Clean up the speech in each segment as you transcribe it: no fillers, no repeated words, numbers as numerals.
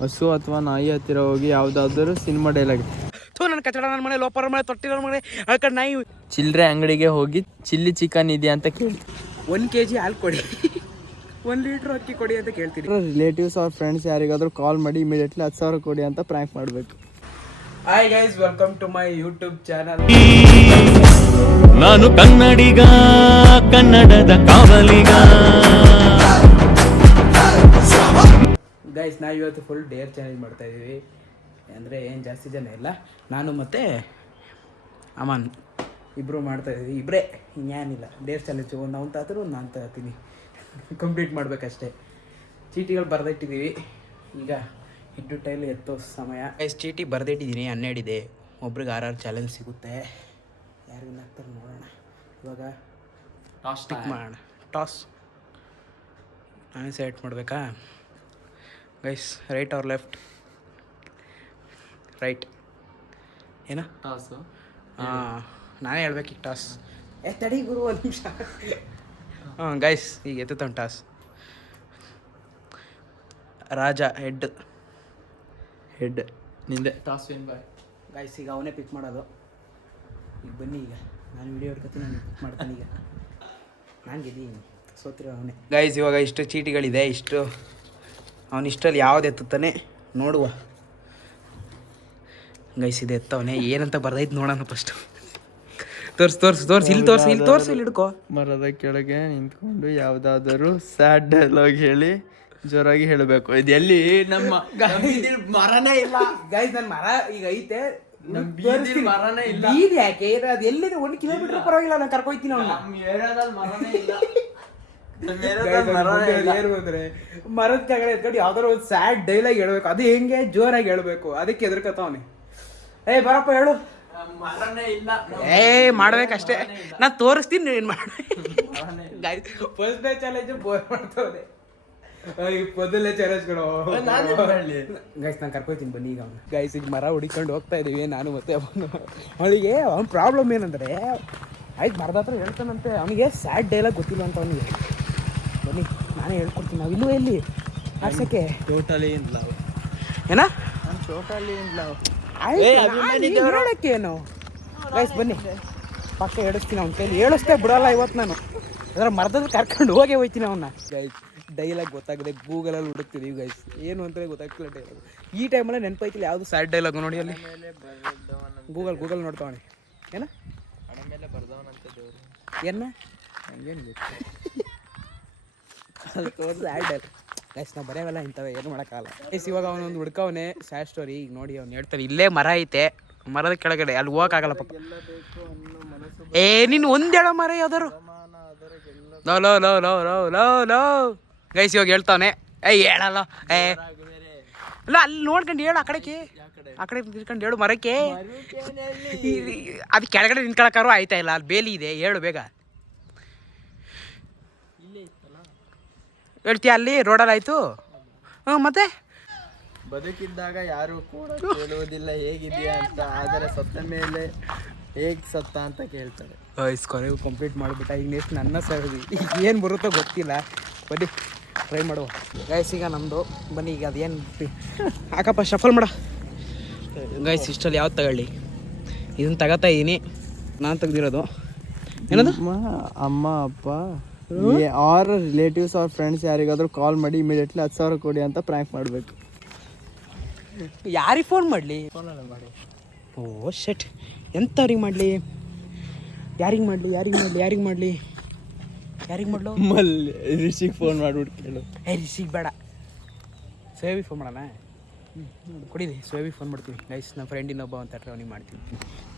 ಹಸು ಅಥವಾ ನಾಯಿ ಹತ್ತಿರ ಹೋಗಿ ಯಾವುದಾದರೂ ಸಿನಿಮಾ ಡೈಲಾಗ್. ನನ್ನ ಕಚಡ ನನ್ನ ಮನೆ ಲೋಪರ ಮನೆ ತೊಟ್ಟಿರೋ ಮನೆ ಅಳ್ಕಂಡು ನಾಯಿ. ಚಿಲ್ಲರೆ ಅಂಗಡಿಗೆ ಹೋಗಿ ಚಿಲ್ಲಿ ಚಿಕನ್ ಇದೆಯಾ ಅಂತ ಕೇಳಿ 1 kg ಹಾಲು ಕೊಡಿ 1 ಲೀಟ್ರ್ ಅಕ್ಕಿ ಕೊಡಿ ಅಂತ ಕೇಳ್ತೀನಿ. ರಿಲೇಟಿವ್ಸ್ ಅವ್ರ ಫ್ರೆಂಡ್ಸ್ ಯಾರಿಗಾದ್ರೂ ಕಾಲ್ ಮಾಡಿ ಇಮಿಡಿಯೇಟ್ಲಿ 10,000 ಕೊಡಿ ಅಂತ ಪ್ರ್ಯಾಂಕ್ ಮಾಡಬೇಕು. Hi guys, welcome to my YouTube channel. ನಾನು ಕನ್ನಡಿಗ, ಕನ್ನಡದ ಕಾವಲಿಗ. ಗೈಸ್, ನಾವು ಇವತ್ತು ಫುಲ್ ಡೇರ್ ಚಾಲೆಂಜ್ ಮಾಡ್ತಾ ಇದ್ದೀವಿ. ಅಂದರೆ ಏನು ಜಾಸ್ತಿ ಜನ ಇಲ್ಲ, ನಾನು ಮತ್ತು ಅಮನ್ ಇಬ್ಬರು ಮಾಡ್ತಾ ಇದ್ದೀವಿ. ಇಬ್ಬರೇ, ಇನ್ನೇನಿಲ್ಲ. ಡೇರ್ ಚಾಲೆಂಜ್ ಒಂದು ಅವ್ನು ತಾತರು ಒಂದು ನಾನು ತಾತೀನಿ. ಕಂಪ್ಲೀಟ್ ಮಾಡಬೇಕಷ್ಟೇ. ಚೀಟಿಗಳು ಬರೆದಿಟ್ಟಿದ್ದೀವಿ. ಈಗ ಹಿಟ್ಟು ಟೈಲ್ ಎತ್ತೋ ಸಮಯ. ಗೈಸ್, ಚೀಟಿ ಬರೆದಿಟ್ಟಿದ್ದೀನಿ. 12 ಇದೆ. ಒಬ್ರಿಗೆ 6 ಚಾಲೆಂಜ್ ಸಿಗುತ್ತೆ. ಯಾರಿಗೂ ಆಗ್ತಾರೆ ನೋಡೋಣ. ಇವಾಗ ಟಾಸ್ ಟಿಕ್ ಮಾಡೋಣ. ಟಾಸ್ ನಾನೇ ಸೆಲೆಕ್ಟ್ ಮಾಡಬೇಕಾ? Guys, right or left? Right. ಏನ ಟಾಸು? ಹಾಂ, ನಾನೇ ಹೇಳ್ಬೇಕು ಈಗ ಟಾಸ್. ತಡಿ ಗುರು, 1 ನಿಮಿಷ. ಗೈಸ್, ಈಗ ಎತ್ತುತ್ತಾನೆ ಟಾಸ್. ರಾಜ ಹೆಡ್ ನಿಂದೆ ಟಾಸ್ ವಿನ್ ಬಾಯ್. ಗೈಸ್, ಈಗ ಅವನೇ ಪಿಕ್ ಮಾಡೋದು. ಈಗ ಬನ್ನಿ, ಈಗ ನಾನು ವಿಡಿಯೋ ಹಿಡ್ಕೊತೀನಿ, ನಾನು ಪಿಕ್ ಮಾಡ್ತೀನಿ. ಈಗ ನಾನು ಗೆದ್ದೀನಿ, ಸೋತಿರೋ ಅವನೇ. ಗೈಸ್, ಇವಾಗ ಇಷ್ಟು ಚೀಟಿಗಳಿದೆ. ಅವನಿಷ್ಟಲ್ಲಿ ಯಾವ್ದು ಎತ್ತುತ್ತಾನೆ ನೋಡುವ. ಗೈಸ್, ಇದೆ ಎತ್ತವನೇ. ಏನಂತ ಬರ್ದೈತೆ ನೋಡೋಣ ಫಸ್ಟು. ತೋರ್ಸು ಇಲ್ಲಿ ಹಿಡ್ಕೋ. ಮರದ ಕೆಳಗೆ ನಿಂತ್ಕೊಂಡು ಯಾವುದಾದರೂ ಸ್ಯಾಡ್ ಡೈಲಾಗ್ ಹೇಳಿ ಜೋರಾಗಿ ಹೇಳಬೇಕು. ಇದು ಎಲ್ಲಿ ನಮ್ಮ ಮರನೇ ಇಲ್ಲ. ಗೈಸ್, ನನ್ನ ಮರ ಈಗ ಐತೆ. ಮರನೇ ಇಲ್ಲ. ಬೀದಿ ಯಾಕೆ ಅದು ಎಲ್ಲಿದೆ? 1 ಕಿಲೋಮೀಟರ್ ಪರವಾಗಿಲ್ಲ, ನಾನು ಕರ್ಕೊಯ್ತೀನಿ ಅವನ್ನ. ಮರದ ಕೆಳಗಡೆ ಎತ್ಕೊಂಡು ಯಾವ್ದಾರು ಒಂದು ಸ್ಯಾಡ್ ಡೈಲಾಗ್ ಹೇಳ್ಬೇಕು. ಅದು ಹೆಂಗೆ ಜೋರಾಗಿ ಹೇಳ್ಬೇಕು, ಅದಕ್ಕೆ ಎದುರ್ಕತ್ತವನಿ. ಬರಪ್ಪ ಹೇಳು. ಮಾಡ್ಬೇಕಷ್ಟೇ. ನಾನು ತೋರಿಸ್ತೀನಿ ಏನ್ ಮಾಡಿ. ಫಸ್ಟ್ ಡೇ ಚಾಲೆಂಜ್ ಬೋರ್ ಮಾಡ್ತವ್ರೆ. ಮೊದಲನೇ ಚಾಲೆಂಜ್ ಕೊಡೋ. ಗೈಸ್, ನಾನು ಕರ್ಕೊಯ್ತೀನಿ ಬನ್ನಿ ಈಗ ಅವನು. ಗೈಸ್, ಈಗ ಮರ ಹುಡಿಕೊಂಡು ಹೋಗ್ತಾ ಇದೀವಿ ನಾನು ಮತ್ತೆ ಅವನು. ಅವನಿಗೆ ಅವ್ನ ಪ್ರಾಬ್ಲಮ್ ಏನಂದ್ರೆ, ಆಯ್ತು ಮರದ ಹತ್ರ ಹೇಳ್ತಾನಂತೆ. ಅವನಿಗೆ ಸ್ಯಾಡ್ ಡೈಲಾಗ್ ಗೊತ್ತಿಲ್ಲ ಅಂತ ಅವನಿಗೆ. ಬನ್ನಿ, ನಾನೇ ಹೇಳ್ಕೊಡ್ತೀನಿ. ನಾವು ಇಲ್ಲೂ ಎಲ್ಲಿ ಹಾಕ್ಸಕ್ಕೆ ಟೋಟಲಿ ಇನ್ ಲವ್. ಏನ ಟೋಟಲಿ ಇನ್ ಲವ್ ಹೇಳಕ್ಕೆ ಏನು? ಗೈಸ್, ಬನ್ನಿ, ಪಕ್ಕ ಹೇಳಿಸ್ತೀನಿ ಅವ್ನ ಕೈಲಿ. ಹೇಳಿಸ್ತೇ ಬಿಡಲ್ಲ ಇವತ್ತು ನಾನು. ಅದರ ಮರದಲ್ಲಿ ಕರ್ಕೊಂಡು ಹೋಗೇ ಹೋಗ್ತೀನಿ ಅವನ್ನ. ಗೈಸ್, ಡೈಲಾಗ್ ಗೊತ್ತಾಗದೆ ಗೂಗಲಲ್ಲಿ ಹುಡುಕ್ತಿದ್ದೀವಿ. ಗೈಸ್, ಏನು ಅಂತಲೇ ಗೊತ್ತಾಗ್ತಿಲ್ಲ ಡೈಲಾಗ್. ಈ ಟೈಮಲ್ಲೇ ನೆನಪೈತಿಲ್ಲ ಯಾವುದು ಸ್ಯಾಡ್ ಡೈಲಾಗ್. ನೋಡಿ ಅಲ್ಲಿ ಗೂಗಲ್ ನೋಡ್ತಾವಣೆ. ಏನ ಮೇಲೆ ಬರ್ದವನಂತೆ ದೇವರು. ಏನ ಹಂಗೇನು ಗೊತ್ತು. ಅದು ತೋರಿಸಿ ಸ್ಯಾಡ್ ಡೈಲಾಗ್. ಗೈಸ್, ನಾವು ಬರೆಯವಲ್ಲ ಇಂಥವೆ, ಏನು ಮಾಡೋಕ್ಕಾಗಲ್ಲ. ಗೈಸ್, ಇವಾಗ ಅವನೊಂದು ಹುಡ್ಕವನೆ ಸ್ಯಾಡ್ ಸ್ಟೋರಿ. ಈಗ ನೋಡಿ ಅವ್ನು ಹೇಳ್ತಾನೆ, ಇಲ್ಲೇ ಮರ ಐತೆ, ಮರದ ಕೆಳಗಡೆ ಅಲ್ಲಿ ಹೋಗಕ್ಕಾಗಲ್ಲ ಪಾಪ. ನೀನು ಒಂದೇಳೋ ಮರ ಯಾವ್ದಾರು. ಲೋ ಗೈಸ್, ಇವಾಗ ಹೇಳ್ತಾವನೆ. ಹೇಳಲ್ಲ. ಅಲ್ಲ, ಅಲ್ಲಿ ನೋಡ್ಕೊಂಡು ಹೇಳು. ಆ ಕಡೆ ನಿಂತ್ಕೊಂಡು ಹೇಳು ಮರಕ್ಕೆ. ಅದು ಕೆಳಗಡೆ ನಿಂತ್ಕೊಳಕ್ಕಾರು ಆಯ್ತಾ ಇಲ್ಲ, ಅಲ್ಲಿ ಬೇಲಿ ಇದೆ. ಹೇಳು ಬೇಗ. ಹೇಳ್ತೀಯ ಅಲ್ಲಿ ರೋಡಲ್ಲಿ ಆಯ್ತು. ಮತ್ತೆ ಬದುಕಿದ್ದಾಗ ಯಾರು ಕೂಡ ಕೇಳುವುದಿಲ್ಲ ಹೇಗಿದೆಯಾ ಅಂತ, ಆದರೆ ಸತ್ತ ಮೇಲೆ ಹೇಗೆ ಸತ್ತ ಅಂತ ಕೇಳ್ತಾರೆ. ಕೊನೆಗೂ ಕಂಪ್ಲೀಟ್ ಮಾಡಿಬಿಟ್ಟ. ಈಗ ನೆಕ್ಸ್ಟ್ ನನ್ನ ಸರ್ವಿ. ಈಗ ಏನು ಬರುತ್ತೋ ಗೊತ್ತಿಲ್ಲ. ಬನ್ನಿ ಟ್ರೈ ಮಾಡುವ. ಗೈಸ್, ಈಗ ನಮ್ಮದು ಬನ್ನಿ. ಈಗ ಅದೇನು ಹಾಕಪ್ಪ, ಶಫಲ್ ಮಾಡ. ಗೈಸ್, ಇಷ್ಟಲ್ಲಿ ಯಾವ್ದು ತಗೊಳ್ಳಿ? ಇದನ್ನು ತಗೋತಾ ಇದ್ದೀನಿ. ನಾನು ತೆಗ್ದಿರೋದು ಏನದು? ಅಮ್ಮ ಅಪ್ಪ ಆರ್ ರಿಲೇಟಿವ್ಸ್ ಅವ್ರ ಫ್ರೆಂಡ್ಸ್ ಯಾರಿಗಾದ್ರೂ ಕಾಲ್ ಮಾಡಿ ಇಮಿಡಿಯೇಟ್ಲಿ 10,000 ಕೊಡಿ ಅಂತ ಪ್ರ್ಯಾಂಕ್ ಮಾಡಬೇಕು. ಯಾರಿಗೆ ಫೋನ್ ಮಾಡಲಿ? ಫೋನಲ್ಲ ಮಾಡಿ. ಓ ಶೆಟ್, ಎಂಥವ್ರಿಗೆ ಮಾಡಲಿ? ಯಾರಿಗೆ ಮಾಡಲಿ? ರಿಷಿಗೆ ಫೋನ್ ಮಾಡಿಬಿಟ್ಟು ಕೇಳು. ರಿಷಿಗೆ ಬೇಡ, ಸೋಯಾಬಿ ಫೋನ್ ಮಾಡೋಣ. ಕೊಡಿಲಿ, ಸೋಯಾಬಿ ಫೋನ್ ಮಾಡ್ತೀವಿ. ಗೈಸ್, ನಮ್ಮ ಫ್ರೆಂಡ್ ಇನ್ನೊಬ್ಬ ಅಂತ ಹತ್ರ ಅವನಿಗೆ ಮಾಡ್ತೀವಿ.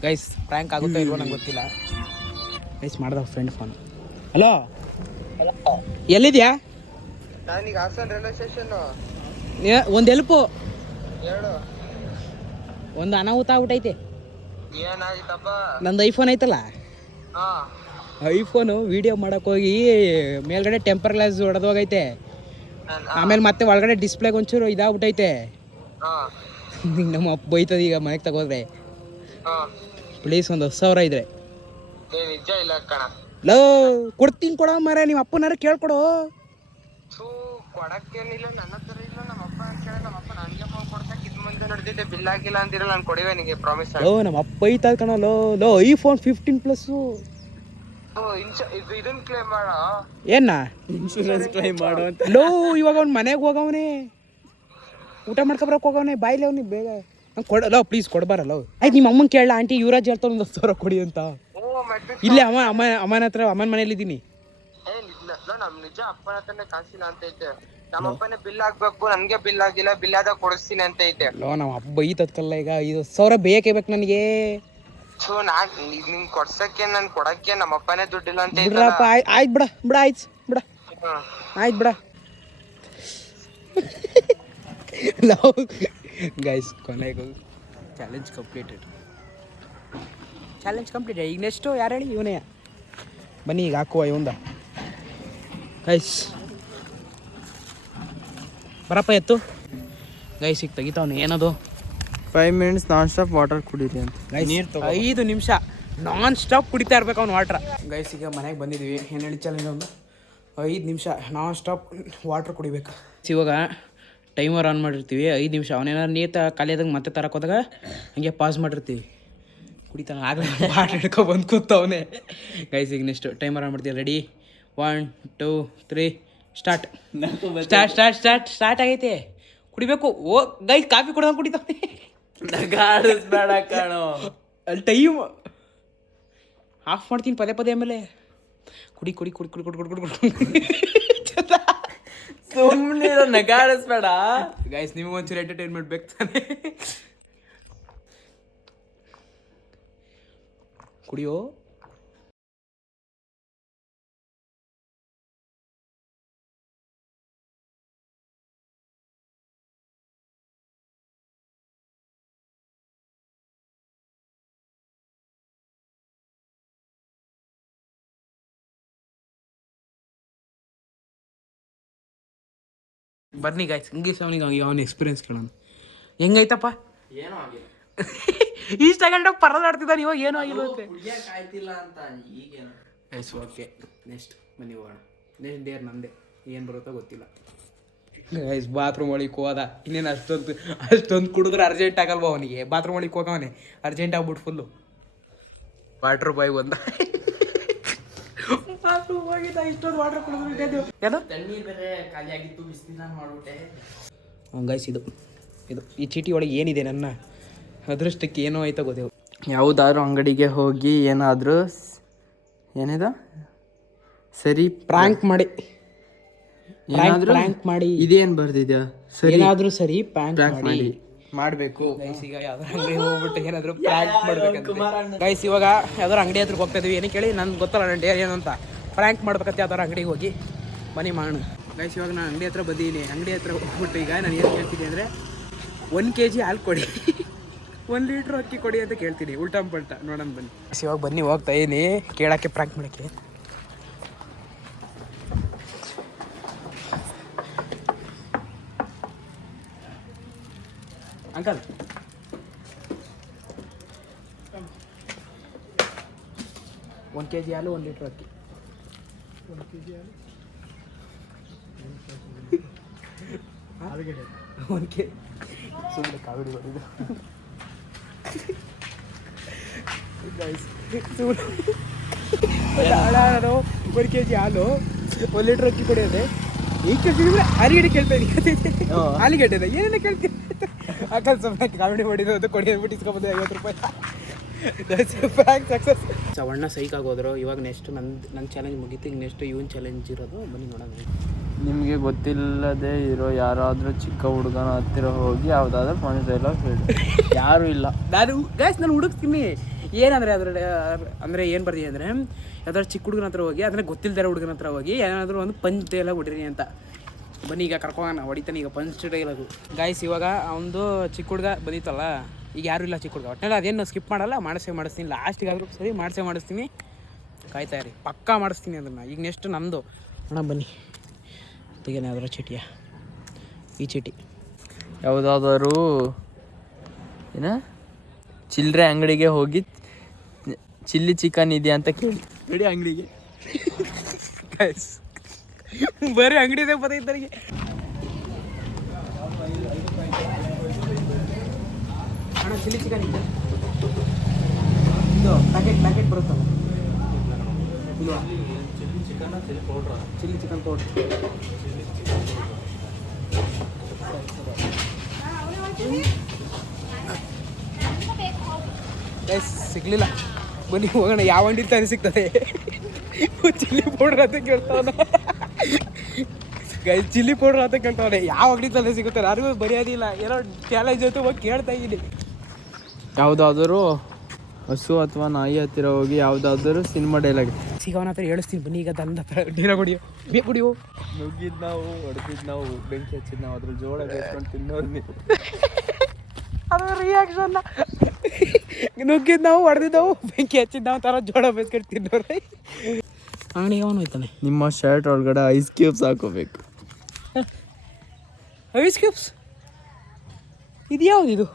ಗೈಸ್, ಪ್ರ್ಯಾಂಕ್ ಆಗುತ್ತೋ ಇಲ್ವೋ ನಂಗೆ ಗೊತ್ತಿಲ್ಲ. ಗೈಸ್, ಮಾಡ್ದ ಫ್ರೆಂಡ್ ಫೋನ್. ಹಲೋ, ಎಲ್ಲಿದ್ಯಾ? ನಾನೀಗ ಹಾಸನ್ ರೈಲ್ವೆ ಸ್ಟೇಷನ್. ಒಂದು ಹೆಲ್ಪು, ಹೇಳು. ಒಂದು ಅನಾಹುತ ಆಗ್ಬಿಟ್ಟೈತೆ. ಏನಾಗಿತ್ತಪ್ಪ? ನಂದು ಐಫೋನ್ ಐತಲ್ಲ, ಐಫೋನು ವಿಡಿಯೋ ಮಾಡೋಕ್ಕೋಗಿ ಮೇಲ್ಗಡೆ ಟೆಂಪರ್ ಗ್ಲಾಸ್ ಹೊಡೆದೋಗೈತೆ. ಆಮೇಲೆ ಮತ್ತೆ ಒಳಗಡೆ ಡಿಸ್ಪ್ಲೇಗೆ ಒಂಚೂರು ಇದಾಗ್ಬಿಟ್ಟೈತೆ. ನಮ್ಮ ಅಪ್ಪ ಬೈತದ ಈಗ ಮನೆಗೆ ತಗೋದ್ರೆ. ಪ್ಲೀಸ್ ಒಂದು 10,000 ಇದ್ರೆ. ಲೋ, ಕೊಡ್ತೀನಿ ಕೊಡೋ ಮರ. ನಿಮ್ಮ ಅಪ್ಪನಾರು ಕೇಳ್ಕೊಡು. ಕೊಡಕ್ಕೇನಿಲ್ಲ, ನನ್ನ ಹತ್ರ ಇಲ್ಲ. ನಮ್ಮ ಅಪ್ಪ ಅಂತ ಕೇಳಿ ನಮ್ಮ ಅಪ್ಪ ನನಗೆ ಹೊಡೆದಿದ್ದೆ ಬಿಲ್ ಆಗಿಲ್ಲ ಅಂದಿರಲ್ಲ ನಾನು ಕೊಡಿವೆ ನಿಮಗೆ ಪ್ರಾಮಿಸ್. ಲೋ ನಮ್ಮ ಅಪ್ಪ ಐತ ಕಣ ಲೋ ಐಫೋನ್ 15+ ಇದನ್ನ ಕ್ಲೇಮ್ ಮಾಡ ಏನ ಇನ್ಶೂರೆನ್ಸ್ ಕ್ಲೈಮ್ ಮಾಡು ಅಂತ. ಲೋ ಇವಾಗ ಅವ್ನು ಮನೆಗೆ ಹೋಗವನೇ, ಊಟ ಮಾಡ್ಕೊಬರಕ್ಕೆ ಹೋಗವನೇ, ಬಾಯ್ಲಿ ಅವ್ನಿಗೆ ಬೇಗ ನಂಗೆ ಲೋ ಪ್ಲೀಸ್ ಕೊಡ್ಬಾರಲ್ಲ. ಆಯ್ತು ನಿಮ್ಮ ಅಮ್ಮನ ಕೇಳಲ್ಲ, ಆಂಟಿ ಯುವರಾಜ್ ಹೇಳ್ತಾವ ಒಂದು 10,000 ಕೊಡಿ ಅಂತ. ಇಲ್ಲೇ ಅಮ್ಮನ ಹತ್ರ ಅಮ್ಮನ ಮನೇಲಿದ್ದೀನಿ. ನಮ್ ನಿಜ ಅಪ್ಪನ ಹತ್ರನೇ ಕಾಸಿಲ್ಲ ಅಂತ ಐತೆ. ನಮ್ಮ ಅಪ್ಪನೇ ಬಿಲ್ ಆಗ್ಬೇಕು, ನನ್ಗೆ ಬಿಲ್ ಆಗಿಲ್ಲ, ಬಿಲ್ ಆದಾಗ ಕೊಡಿಸ್ತೀನಿ ಅಂತ ಐತೆ. ಲೋ ನಮ್ಮ ಅಪ್ಪ ಬೈತತ್ಕಲ್ಲ ಈಗ 5,000 ಬೇಕೇ ಬೇಕು ನನಗೆ. ಸೊ ನಾನ್ ನಿಂಗ್ ಕೊಡ್ಸಕ್ಕೆ ನನ್ ಕೊಡಕ್ಕೆ ನಮ್ಮ ಅಪ್ಪನೇ ದುಡ್ಡಿಲ್ಲ ಅಂತ ಬಿಡ್ರಪ್ಪ. ಆಯ್ತು ಬಿಡ ಆಯ್ತು ಬಿಡ ಆಯ್ತು ಬಿಡ. ಲವ್ ಗೈಸ್ ಕೊನೆಗೂ ಚಾಲೆಂಜ್ ಕಂಪ್ಲೀಟೆಡ್. ಈಗ ನೆಕ್ಸ್ಟು ಯಾರು ಹೇಳಿ? ಇವನೇ. ಬನ್ನಿ ಈಗ ಹಾಕುವ ಇವಂದ. ಗೈಸ್ ಬರಪ್ಪ ಎತ್ತು. ಗೈಸ್ ಈಗ ತೆಗಿತಾವನು ಏನದು 5 minutes ನಾನ್ ಸ್ಟಾಪ್ ವಾಟರ್ ಕುಡೀರಿ ಅಂತ. ನೀರು 5 ನಿಮಿಷ ನಾನ್ ಸ್ಟಾಪ್ ಕುಡಿತಾ ಇರ್ಬೇಕು ಅವ್ನು ವಾಟ್ರ್. ಗೈಸ್ ಈಗ ಮನೆಗೆ ಬಂದಿದ್ವಿ. ಏನು ಹೇಳಿ ಚಾಲೆಂಜ್ ಒಂದು 5 ನಿಮಿಷ ನಾನ್ ಸ್ಟಾಪ್ ವಾಟ್ರ್ ಕುಡಿಬೇಕು. ಇವಾಗ ಟೈಮರ್ ಆನ್ ಮಾಡಿರ್ತೀವಿ 5 ನಿಮಿಷ. ಅವನೇನಾದ್ರು ನೀರು ಖಾಲಿಯಾದಾಗ ಮತ್ತೆ ತರಕ್ಕೆ ಹೋದಾಗ ಹಂಗೆ ಪಾಸ್ ಮಾಡಿರ್ತೀವಿ. ಕುಡಿತಾನೆ ಆಗಲೇ ವಾಟ್ರ್ ಹಿಡ್ಕೊ ಬಂದು ಕೂತವನೇ. ಗೈಸ್ ಈಗ ನೆಕ್ಸ್ಟ್ ಟೈಮರ್ ಆನ್ ಮಾಡ್ತೀವಿ. Ready 1 2 3 start. ಸ್ಟಾರ್ಟ್ ಆಗೈತೆ. ಕುಡಿಬೇಕು. ಓ ಗೈಸ್ ಕಾಫಿ ಕುಡ್ದಂಗೆ ಕುಡಿತಾವೆ. ನಗಾಡಿಸ್ಬೇಡ ಕಣೋ. ಅಲ್ಲಿ ಟೈಮ್ ಆಫ್ ಮಾಡ್ತೀನಿ ಪದೇ ಆಮೇಲೆ. ಕುಡಿ ಸುಮ್ಮನೆ ನಗಾಡಿಸ್ಬೇಡ. ಗೈಸ್ ನಿಮಗೆ ಒಂಚೂರು ಎಂಟರ್ಟೈನ್ಮೆಂಟ್ ಬೇಕು ತಾನೆ. ಕುಡಿಯೋ. ಬನ್ನಿ ಗಾಯ್ಸ್ ಹಂಗೆ ಅವನ ಎಕ್ಸ್ಪೀರಿಯನ್ಸ್ ಕೇಳೋಣ. ಹೆಂಗೈತಪ್ಪ? ಏನೂ ಆಗಿಲ್ಲ. ಇಷ್ಟ ಗಂಟೆ ಪರದಾಡ್ತಿದ್ದಾನೆ ಇವಾಗ ಏನೂ ಆಗಿಲ್ಲ ಅಂತೆ. ಆಯ್ತಿಲ್ಲ ಅಂತ ಈಗೇನು. ಗೈಸ್ ಓಕೆ ನೆಕ್ಸ್ಟ್ ಬನ್ನಿ ಹೋಗೋಣ. ನೆಕ್ಸ್ಟ್ ಡೇರ್ ನಂದೆ ಏನು ಬರುತ್ತೋ ಗೊತ್ತಿಲ್ಲ. ಗೈಸ್ ಬಾತ್ರೂಮ್ ಒಳಗೆ ಹೋದ. ಇನ್ನೇನು ಅಷ್ಟೊಂದು ಕುಡಿದ್ರೆ ಅರ್ಜೆಂಟ್ ಆಗಲ್ವ ಅವನಿಗೆ? ಬಾತ್ರೂಮ್ ಒಳಗೆ ಹೋಗವನೇ ಅರ್ಜೆಂಟ್ ಆಗ್ಬಿಟ್ಟು ಫುಲ್ಲು. ವಾಟ್ರ್ ಬಾಯ್ ಬಂದ. ಬಾತ್ರೂಮ್ ಹೋಗಿದ್ದ ಇಷ್ಟೊಂದು ವಾಟ್ರ್ ಕುಡಿದ್ಬಿಟ್ಟಿದ್ದು. ಏನೋ ತಣ್ಣೀರು ಬೇರೆ ಖಾಲಿ ಆಗಿತ್ತು, ಬಿಸಿಲಿನ ಮಾಡ್ಬಿಟ್ಟೆ. ಗೈಸ್ ಇದು ಈ ಚೀಟಿ ಒಳಗೆ ಏನಿದೆ ನನ್ನ ಅದೃಷ್ಟಕ್ಕೆ ಏನೋ ಆಯ್ತಾ ಗೊತ್ತೇವು. ಯಾವುದಾದ್ರೂ ಅಂಗಡಿಗೆ ಹೋಗಿ ಏನಾದರೂ ಏನಿದ ಸರಿ ಪ್ರ್ಯಾಂಕ್ ಮಾಡಿ ಏನಾದರೂ ಪ್ರ್ಯಾಂಕ್ ಮಾಡಿ ಇದೇನು ಬರ್ದಿದ್ಯಾ? ಸರಿ ಏನಾದರೂ ಸರಿ ಪ್ರ್ಯಾಂಕ್ ಮಾಡಿ ಮಾಡಬೇಕು. ಗೈಸ್ ಈಗ ಯಾವ್ದಾರು ಅಂಗಡಿ ಹೋಗ್ಬಿಟ್ಟು ಏನಾದರೂ ಪ್ರ್ಯಾಂಕ್ ಮಾಡ್ಬೇಕಂತ. ಗೈಸ್ ಇವಾಗ ಯಾವ್ದಾರು ಅಂಗಡಿ ಹತ್ರಕ್ಕೆ ಹೋಗ್ತಾ ಇದೀವಿ. ಏನಕ್ಕೆ ಹೇಳಿ ನನಗೆ ಗೊತ್ತಲ್ಲ ನನ್ನ ಡೇರ್ ಏನು ಅಂತ. ಪ್ರ್ಯಾಂಕ್ ಮಾಡ್ಬೇಕಂತ ಯಾವ್ದಾರು ಅಂಗಡಿಗೆ ಹೋಗಿ ಬನ್ನಿ ಮಾಡೋಣ. ಗೈಸ್ ಇವಾಗ ನಾನು ಅಂಗಡಿ ಹತ್ರ ಬಂದಿದ್ದೀನಿ. ಅಂಗಡಿ ಹತ್ರ ಹೋಗ್ಬಿಟ್ಟು ಈಗ ನಾನು ಏನು ಕೇಳ್ತೀನಿ ಅಂದರೆ 1 kg ಹಾಲು ಕೊಡಿ, 1 ಲೀಟ್ರ್ ಅಕ್ಕಿ ಕೊಡಿ ಅಂತ ಕೇಳ್ತೀನಿ. ಉಲ್ಟಾ ಪಲ್ಟಾ ನೋಡೋಣ ಬನ್ನಿ. ಇವಾಗ ಬನ್ನಿ ಹೋಗ್ತಾ ಇದೀನಿ ಕೇಳೋಕ್ಕೆ ಪ್ರ್ಯಾಂಕ್ ಮಾಡೋಕ್ಕೆ. ಅಂಕಲ್ 1 kg ಹಾಲು 1 ಲೀಟ್ರ್ ಅಕ್ಕಿ. 1 kg ಹಾಲು 1 kg ಸುಮ್ಮನೆ ಕಾಮಿಡಿ ಮಾಡಿದ್ದು. ನಾನು 1 kg ಹಾಲು 1 ಲೀಟ್ರ್ ಅಕ್ಕಿ ಕೊಡಿಯೋದೆ ಈಗ ಕೇಳ್ತಿದ್ರೆ ಆಲಿಗಡ್ಡೆ ಕೇಳ್ತಾ ಇದ್ದೀನಿ. ಆಲಿಗಡ್ಡೆದ ಏನೇನು ಕೇಳ್ತೀನಿ ಅಕ್ಕಲ್ ಸುಮ್ಮನೆ ಕಾಮಿಡಿ ಮಾಡಿದ್ದು ಅದು ಕೊಡಿ ಅಂದ್ಬಿಟ್ಟು ಇಸ್ಕೊಬೋದು 50 ರೂಪಾಯಿ. Prank success. ಸವಣ್ಣ ಸೈಕ್ ಆಗೋದ್ರು. ಇವಾಗ ನೆಕ್ಸ್ಟ್ ನನ್ನ ಚಾಲೆಂಜ್ ಮುಗೀತು. ಈಗ ನೆಕ್ಸ್ಟ್ ಇವನ್ ಚಾಲೆಂಜ್ ಇರೋದು. ಬನ್ನಿ ನೋಡೋಣ. ನಿಮಗೆ ಗೊತ್ತಿಲ್ಲದೆ ಇರೋ ಯಾರಾದರೂ ಚಿಕ್ಕ ಹುಡುಗನ ಹತ್ತಿರ ಹೋಗಿ ಯಾವುದಾದ್ರೂ ಫನ್ ಡೈಲಾಗ್ ಹೇಳಿ. ಯಾರೂ ಇಲ್ಲ. ನಾನು ಹುಡುಕ್ತೀನಿ. ಏನಂದರೆ ಅದರಲ್ಲಿ ಅಂದರೆ ಏನು ಬರ್ತೀನಿ ಅಂದರೆ ಯಾವ್ದಾದ್ರು ಚಿಕ್ಕ ಹುಡುಗನ ಹತ್ರ ಹೋಗಿ ಅಂದರೆ ಗೊತ್ತಿಲ್ಲದಿರೋ ಹುಡುಗನ ಹತ್ರ ಹೋಗಿ ಏನಾದರೂ ಒಂದು ಪಂಚ್ ಡೈಲಾಗ್ ಹೊಡಿರಿ ಅಂತ. ಬನ್ನಿ ಈಗ ಕರ್ಕೋಣ ಹೊಡಿತಾನೆ ಈಗ ಪಂಚ್ ಡೈಲಾಗು. ಗಾಯ್ಸ್ ಇವಾಗ ಅವನದು ಚಿಕ್ಕ ಹುಡುಗ ಬಂದಿತ್ತಲ್ಲ, ಈಗ ಯಾರೂ ಇಲ್ಲ ಚಿಕ್ಕ ಹುಡುಗ. ಒಟ್ಟಿನಲ್ಲಿ ಅದೇನು ಸ್ಕಿಪ್ ಮಾಡಲ್ಲ, ಮಾಡಿಸ್ತೀನಿ. ಲಾಸ್ಟಿಗಾದರೂ ಸರಿ ಮಾಡಿಸ್ತೀನಿ. ಕಾಯ್ತಾ ಇರಿ, ಪಕ್ಕಾ ಮಾಡಿಸ್ತೀನಿ ಅದನ್ನು. ಈಗ ನೆಕ್ಸ್ಟ್ ನಮ್ಮದು ಅಣ್ಣ ಬನ್ನಿ ತೆಗೇನೆ ಅದರ ಚೀಟಿಯ ಈ ಚೀಟಿ. ಯಾವುದಾದರೂ ಏನ ಚಿಲ್ಲರೆ ಅಂಗಡಿಗೆ ಹೋಗಿ ಚಿಲ್ಲಿ ಚಿಕನ್ ಇದೆಯಾ ಅಂತ ಕೇಳಿ. ರೆಡಿ ಅಂಗಡಿಗೆ ಬರೀ ಅಂಗಡಿದೇ ಬರ್ತೈತೆ ನನಗೆ. ಅಣ್ಣ ಚಿಲ್ಲಿ ಚಿಕನ್ ಇದೆ ಇದು ಪ್ಯಾಕೆಟ್ ಬರುತ್ತಲ್ಲ ಇಲ್ವಾ ಚಿಲ್ಲಿ ಚಿಕನ್ ಪೌಡ್ರ್ ಸಿಗ್ಲಿಲ್ಲ ಬನ್ನಿ ಹೋಗೋಣ ಯಾವ ಅಂಗಡಿ ತಾನೇ ಸಿಗ್ತದೆ ಚಿಲ್ಲಿ ಪೌಡ್ರ್ ಅಂತ ಕೇಳ್ತಾವನೆ ಗೈಸ್ ಚಿಲ್ಲಿ ಪೌಡ್ರ್ ಅಂತ ಕೇಳ್ತಾವನೆ ಯಾವ ಅಂಗಡಿ ತಾನೇ ಸಿಗುತ್ತೆ ಯಾರಿಗೂ ಬರೆಯೋದಿಲ್ಲ ಏನೋ ಚಾಲೆಂಜ್ ಅಂತ ಹೋಗಿ ಕೇಳ್ತಾ ಇದ್ದೀನಿ ಯಾವುದಾದರೂ ಹಸು ಅಥವಾ ನಾಯಿ ಹತ್ತಿರ ಹೋಗಿ ಯಾವುದಾದರೂ ಸಿನಿಮಾ ಡೈಲಾಗ್ ಸಿಗೋನ ಹತ್ರ ಹೇಳಿಸ್ತೀನಿ ಬನ್ನಿ ಈಗ ತಂದ ಹತ್ರ ಡೀಲ ಕುಡಿಯೋ ಬೇಕು ಕುಡಿಯೋ ನುಗ್ಗಿದ್ ನಾವು ಹೊಡೆದಿದ್ದು ನಾವು ಬೆಂಕಿ ಹಚ್ಚಿದ್ ನಾವು ಅದ್ರ ಜೋಳ ಬೇಸ್ಕೊಂಡು ತಿನ್ನೋರು ನೀವು ಅದು ರಿಯಾಕ್ಷನ್ ನುಗ್ಗಿದ್ದು ನಾವು ಹೊಡೆದಿದ್ದವು ಬೆಂಕಿ ಹಚ್ಚಿದ್ದು ನಾವು ಥರ ಜೋಳ ಬೇಸ್ಕೊಂಡು ತಿನ್ನೋರು ಅಂಗಡಿ ಅವನು ಹೋಯ್ತಾನೆ ನಿಮ್ಮ ಶರ್ಟ್ ಒಳಗಡೆ ಐಸ್ ಕ್ಯೂಬ್ಸ್ ಹಾಕೋಬೇಕು ಐಸ್ ಕ್ಯೂಬ್ಸ್ ಇದು ಯಾವ್ದು ಇದು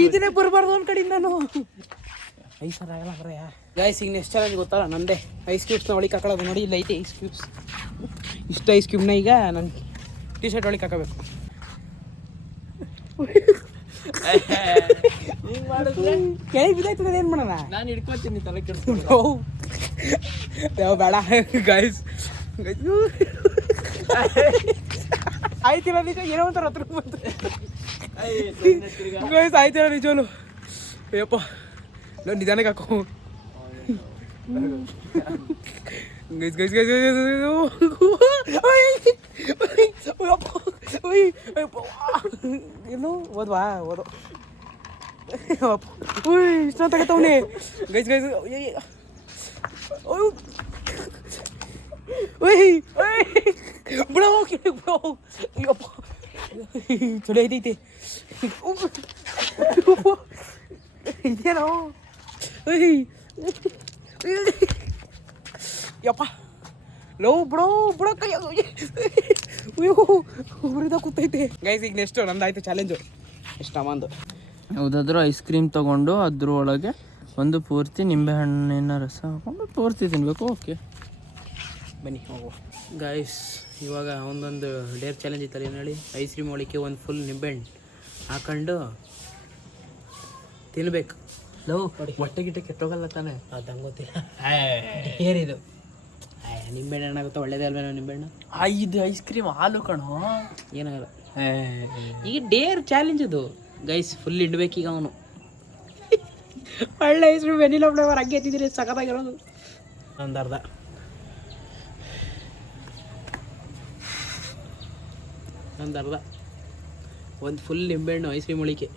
ಇದನ್ನೇ ಬರಬಾರ್ದು ಒಂದು ಕಡೆಯಿಂದ ನಾನು ಐಸ್ ಸರ್ ಆಗಲ್ಲ ಬರಯ್ಯ ಗೈಸ್ ಈಗ ನೆಕ್ಸ್ಟ್ ಚಾಲೆಂಜ್ ಗೊತ್ತಲ್ಲ ನಂದೇ ಐಸ್ ಕ್ಯೂಬ್ಸ್ನ ಒಳಗೆ ಹಾಕೊಳ್ಳೋದು ನೋಡಿ ಇಲ್ಲ ಐತೆ ಐಸ್ ಕ್ಯೂಬ್ಸ್ ಇಷ್ಟು ಐಸ್ ಕ್ಯೂಬ್ನ ಈಗ ನನ್ನ ಟಿ ಶರ್ಟ್ ಒಳಗೆ ಹಾಕೋಬೇಕು ಕೆಳಗೆ ಬಿದ್ದಾಯ್ತದೆ ಏನು ಮಾಡೋಣ ನಾನು ಹಿಡ್ಕೊತೀನಿ ತಲೆ ಯಾವ ಬೇಡ ಗೈಸ್ ಆಯ್ತಿಲ್ಲ ನಿಜ ಏನೋ ಒಂಥರ ಹತ್ರ ಬಂತು ಗೈಸ್ ಆಯ್ತಿಲ್ಲ ನಿಜವಲ್ಲ ಅಯ್ಯಪ್ಪ ನಾನು ನಿಧಾನಕ್ಕೆ ಹಾಕೋ ಗೈಸ್ ಗೈಸ್ ಗೈಸ್ ಏನು ಓದ್ವಾ ಓದೋ ಇಷ್ಟ ತಗೋತವನೇ ಗೈಸ್ ಗೈಸ್ ಬಿಡೋ ಬಿಡೋ ಅಯ್ಯಪ್ಪ ಚಲೋ ಐತೈತಿ ಇದೇನೋ ಯಪ್ಪ ಲೋ ಬಿಡೋ ಬಿಡೋ ಕೈ ಅಯ್ಯೋ ಹುರಿದ ಕೂತೈತೆ ಗೈಸ್ ಈಗ ನೆಕ್ಸ್ಟು ನಂದಾಯ್ತು ಚಾಲೆಂಜು ಎಷ್ಟು ಅಮ್ಮಂದು ಯಾವುದಾದ್ರೂ ಐಸ್ ಕ್ರೀಮ್ ತೊಗೊಂಡು ಅದ್ರೊಳಗೆ ಒಂದು ಪೂರ್ತಿ ನಿಂಬೆಹಣ್ಣಿನ ರಸ ಹಾಕೊಂಡು ಪೂರ್ತಿ ತಿನ್ನಬೇಕು ಓಕೆ ಬನ್ನಿ ಹೋಗುವ ಗೈಸ್ ಇವಾಗ ಒಂದೊಂದು ಡೇರ್ ಚಾಲೆಂಜ್ ಇತ್ತಲ್ಲ ಏನು ಹೇಳಿ ಐಸ್ ಕ್ರೀಮ್ ಒಳಕ್ಕೆ ಒಂದು ಫುಲ್ ನಿಂಬೆಹಣ್ಣು ಹಾಕೊಂಡು ತಿನ್ಬೇಕು ಲವ್ ಹೊಟ್ಟೆ ಗಿಟ್ಟೆ ಕೆಟ್ಟೋಗಲ್ಲ ತಾನೆ ಅದು ಹಂಗೆ ಗೊತ್ತಿಲ್ಲ ಏರಿದು ನಿಂಬೆಹಣ್ಣು ಏನಾಗುತ್ತೆ ಒಳ್ಳೇದೇ ಅಲ್ವೇನೋ ನಿಂಬೆಹಣ್ಣು ಇದು ಐಸ್ ಕ್ರೀಮ್ ಹಾಲು ಕಣೋ ಏನಾಗಲ್ಲ ಈಗ ಡೇರ್ ಚಾಲೆಂಜ್ ಅದು ಗೈಸ್ ಫುಲ್ ಇಡ್ಬೇಕೀಗ ಅವನು ಒಳ್ಳೆ ಐಸ್ ಕ್ರೀಮ್ ವೆನಿಲಾ ಫ್ಲೇವರ್ ಹಂಗೆ ಎತ್ತಿದ್ದೀರಿ ಸಖತ್ತಾಗಿರೋದು ಒಂದು ಅರ್ಧ ಒಂದು ಫುಲ್ ನಿಂಬೆಹಣ್ಣು ಐಸ್ ಕ್ರೀಮ್ ಒಳಿಕೆ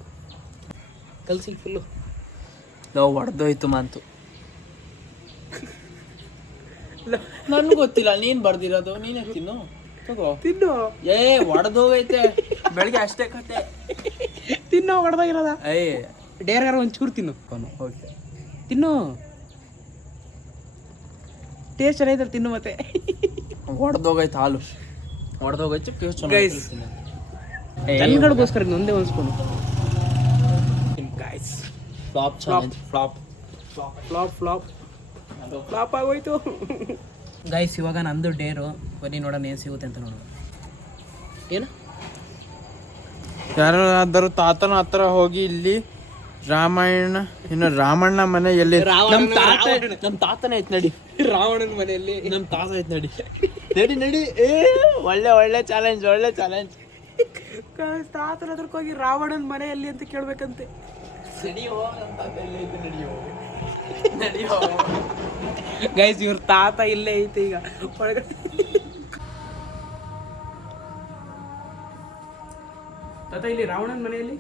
ಕಲಸಿ ಫುಲ್ಲು ನಾವು ಹೊಡೆದೋಯ್ತು ಮಾತು ನನ್ಗೆ ಗೊತ್ತಿಲ್ಲ ನೀನು ಬರ್ದಿರೋದು ನೀನೇ ತಿನ್ನು ತಗೋ ತಿನ್ನು ಏ ಹೊಡೆದೋಗೈತೆ ಬೆಳಗ್ಗೆ ಅಷ್ಟೇ ಕತೆ ತಿನ್ನೋ ಹೊಡೆದಾಗಿರೋದ ಏಯ್ ಡೇರ್ಗಾರ ಒಂಚೂರು ತಿನ್ನು ಓಕೆ ತಿನ್ನು ಟೇಸ್ಟ್ ಚೆನ್ನಾಗಿದ್ರೆ ತಿನ್ನು ಮತ್ತೆ ಹೊಡೆದೋಗೈತೆ ಹಾಲು ಹೊಡೆದೋಗೈತೆ ಟೇಸ್ಟ್ ಗೈಸ್ ಜನಗಳಿಗೋಸ್ಕರ ಒಂದೇ ಒಂದು spoon guys flop challenge flop flop flop flop ಆಗೋಯ್ತು ಗೈಸ್ ಇವಾಗ ನಂದು ಡೇರು ಬನ್ನಿ ನೋಡೋಣ ಏನು ಸಿಗುತ್ತೆ ಅಂತ ನೋಡೋಣ ಏನು ಯಾರಾದರೂ ತಾತನ ಹತ್ರ ಹೋಗಿ ಇಲ್ಲಿ ರಾಮಾಯಣ ಇನ್ನು ರಾಮಣ್ಣ ಮನೆ ಎಲ್ಲಿ ನಮ್ಮ ತಾತನೇ ಐತ್ ನಡಿ ರಾವಣನ ಮನೆಯಲ್ಲಿ ನಮ್ಮ ತಾತ ಐತ್ ನಡಿ ನಡಿ ನಡಿ ಏ ಒಳ್ಳೆ ಚಾಲೆಂಜ್ ತಾತನ ಹತ್ರಕ್ಕೆ ಹೋಗಿ ರಾವಣನ ಮನೆಯಲ್ಲಿ ಅಂತ ಕೇಳ್ಬೇಕಂತೆ ಗೈಸ್ ಇವ್ರ ತಾತ ಇಲ್ಲೇ ಐತೆ ಈಗ ಒಳಗಡೆ ತಾತ ಇಲ್ಲಿ ರಾವಣನ ಮನೆಯಲ್ಲಿ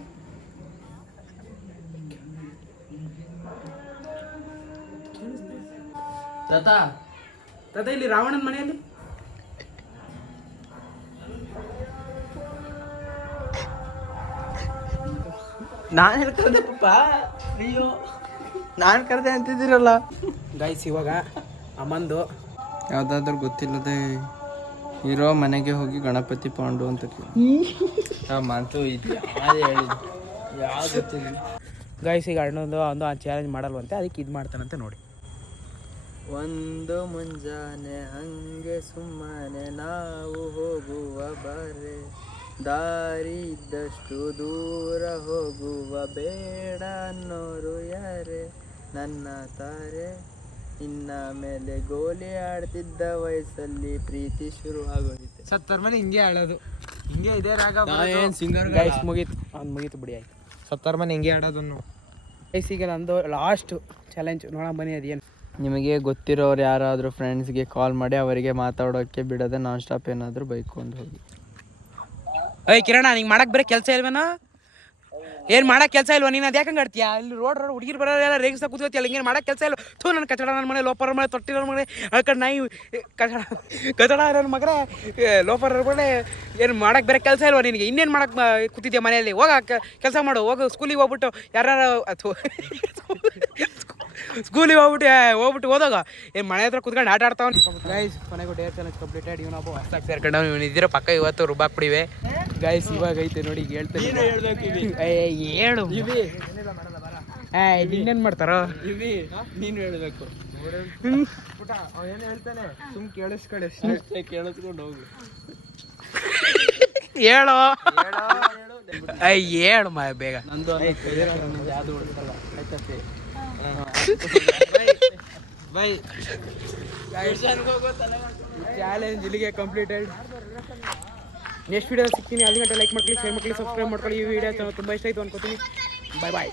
ತಾತ ಇಲ್ಲಿ ರಾವಣನ ಮನೆಯಲ್ಲಿ ನಾನು ಹೇಳ್ಕರ್ದೆ ಪಪ್ಪ ಅಯ್ಯೋ ನಾನು ಕರೆದೆ ಅಂತಿದ್ದೀರಲ್ಲ ಗೈಸ್ ಇವಾಗ ಅಮ್ಮಂದು ಯಾವುದಾದ್ರೂ ಗೊತ್ತಿಲ್ಲದೆ ಇರೋ ಮನೆಗೆ ಹೋಗಿ ಗಣಪತಿ ಪಾಂಡು ಅಂತ ಮಾತು ಇದು ಯಾರು ಹೇಳಿದ್ದು ಯಾವ್ದು ಗೊತ್ತಿಲ್ಲ ಗೈಸ್ ಈಗ ಅಣ್ಣೊಂದು ಒಂದು ಚಾಲೆಂಜ್ ಮಾಡಲ್ವಂತೆ ಅದಕ್ಕೆ ಇದು ಮಾಡ್ತಾನಂತೆ ನೋಡಿ ಒಂದು ಮುಂಜಾನೆ ಹಂಗೆ ಸುಮ್ಮನೆ ನಾವು ಹೋಗುವ ಬಾರೆ ದಾರಿ ಇದ್ದಷ್ಟು ದೂರ ಹೋಗುವ ಬೇಡ ಅನ್ನೋರು ಯಾರೇ ನನ್ನ ತಾರೆ. ಇನ್ನ ಮೇಲೆ ಗೋಲಿ ಆಡ್ತಿದ್ದ ವಯಸ್ಸಲ್ಲಿ ಪ್ರೀತಿ ಶುರು ಆಗೋಯ್ತು. ಸತ್ತರ್ ಮನೆ ಹಿಂಗೆ ಆಡೋದು, ಹಿಂಗೆ ಇದೇ ರಾಗ. ಏನ್ ಸಿಂಗರ್ ಗೈಸ್ ಮುಗೀತು, ಮುಗೀತು ಬಿಡಿ ಆಯ್ತು. ಸತ್ತಾರ ಮನೆ ಹಿಂಗೆ ಆಡೋದನ್ನು. ಗೈಸಿಗೆ ನಂದು ಲಾಸ್ಟ್ ಚಾಲೆಂಜ್ ನೋಡೋಣ ಬನ್ನಿ. ಅದೇನು ನಿಮಗೆ ಗೊತ್ತಿರೋರು ಯಾರಾದರೂ ಫ್ರೆಂಡ್ಸ್ಗೆ ಕಾಲ್ ಮಾಡಿ ಅವರಿಗೆ ಮಾತಾಡೋಕ್ಕೆ ಬಿಡದೆ ನಾನ್ ಸ್ಟಾಪ್ ಏನಾದರೂ ಬೈಕೊಂಡು ಹೋಗಿ. ಏಯ್ ಕಿರಣ, ನಿಂಗೆ ಮಾಡಕ್ಕೆ ಬರೀ ಕೆಲಸ ಇಲ್ವೇನ? ಏನು ಮಾಡಕ್ಕೆ ಕೆಲಸ ಇಲ್ವ ನೀನು? ಅದು ಯಾಕಂಗೆ ಆಡ್ತೀಯಾ? ಇಲ್ಲಿ ರೋಡ್ ಹುಡುಗಿರು ಬರೋಲ್ಲ ರೇಗಿಸ್ತಾ ಕೂತ್ಕೋತಿಯಲ್ಲ, ಹಿಂಗೇನು ಮಾಡಕ್ಕೆ ಕೆಲಸ ಇಲ್ಲ. ಥೂ ನನ್ನ ಕಚಡ ನನ್ನ ಮನೆ, ಲೋಪರ್ ಮನೆ, ತೊಟ್ಟಿರೋ ಮನೆ, ಅಳ್ಕಂಡು ನಾಯಿ ಕಚಡ ನನ್ನ ಮಗನೇ, ಲೋಪರ್ ಮನೆ. ಏನು ಮಾಡಕ್ಕೆ ಬೇರೆ ಕೆಲಸ ಇಲ್ವ ನಿನಗೆ? ಇನ್ನೇನು ಮಾಡಕ್ಕೆ ಕೂತಿದ್ಯಾ ಮನೆಯಲ್ಲಿ? ಹೋಗ ಕೆಲಸ ಮಾಡು, ಹೋಗು ಸ್ಕೂಲಿಗೆ ಹೋಗ್ಬಿಟ್ಟು ಯಾರು ಅಥವಾ ಸ್ಕೂಲಿಗೆ ಹೋಗ್ಬಿಟ್ಟು ಓದೋಗ. ಏನು ಮನೆ ಹತ್ರ ಕುತ್ಕೊಂಡು ಆಟ ಆಡ್ತಾವ. ಗೈಸ್ ಕೊನೆಗೂ ಡೇರ್ ಚಾಲೆಂಜ್ ಕಂಪ್ಲೀಟೆಡ್. ಇವನೊಬ್ಬ ಹೊಸ್ದಾಗಿ ಸೇರ್ಕೊಂಡು ಇವನು ಇದ್ದಿರೋ ಪಕ್ಕ ಇವತ್ತು ರುಬ್ಬಾಕ್ಬಿಡಿವೆ. ಗೈಸ್ ಇವಾಗ ಐತೆ ನೋಡಿ, ಈಗ ಹೇಳ್ತೇನೆ. ಹೇಳು ಇನ್ನೇನು ಮಾಡ್ತಾರೋ? ನೀನು ಹೇಳ್ಬೇಕು. ಏನು ಹೇಳ್ತಾನೆ ಸುಮ್ ಕೇಳಿಸ್ಕೊಂಡು ಕೇಳಿಸ್ಕೊಂಡು ಹೋಗು. ಹೇಳು ಹೇಳು ಬೇಗ. ನಂದು ಯಾವುದು ಉಳಿಸಲ್ಲ ಆಯ್ತಪ್ಪಿ. ಬೈ ಚಾಲೆಂಜ್ ಇಲ್ಲಿಗೆ ಕಂಪ್ಲೀಟೆಡ್. ನೆಕ್ಸ್ಟ್ ವಿಡಿಯೋ ಸಿಗ್ತೀನಿ. 5 ಗಂಟೆ ಲೈಕ್ ಮಾಡ್ಕೊಳ್ಳಿ, ಶೇರ್ ಮಾಡ್ಕೊಳ್ಳಿ, ಸಬ್ಸ್ಕ್ರೈಬ್ ಮಾಡ್ಕೊಳ್ಳಿ. ಈ ವಿಡಿಯೋ ತುಂಬ ಇಷ್ಟ ಆಯಿತು ಅನ್ಕೋತೀನಿ. ಬಾಯ್ ಬಾಯ್.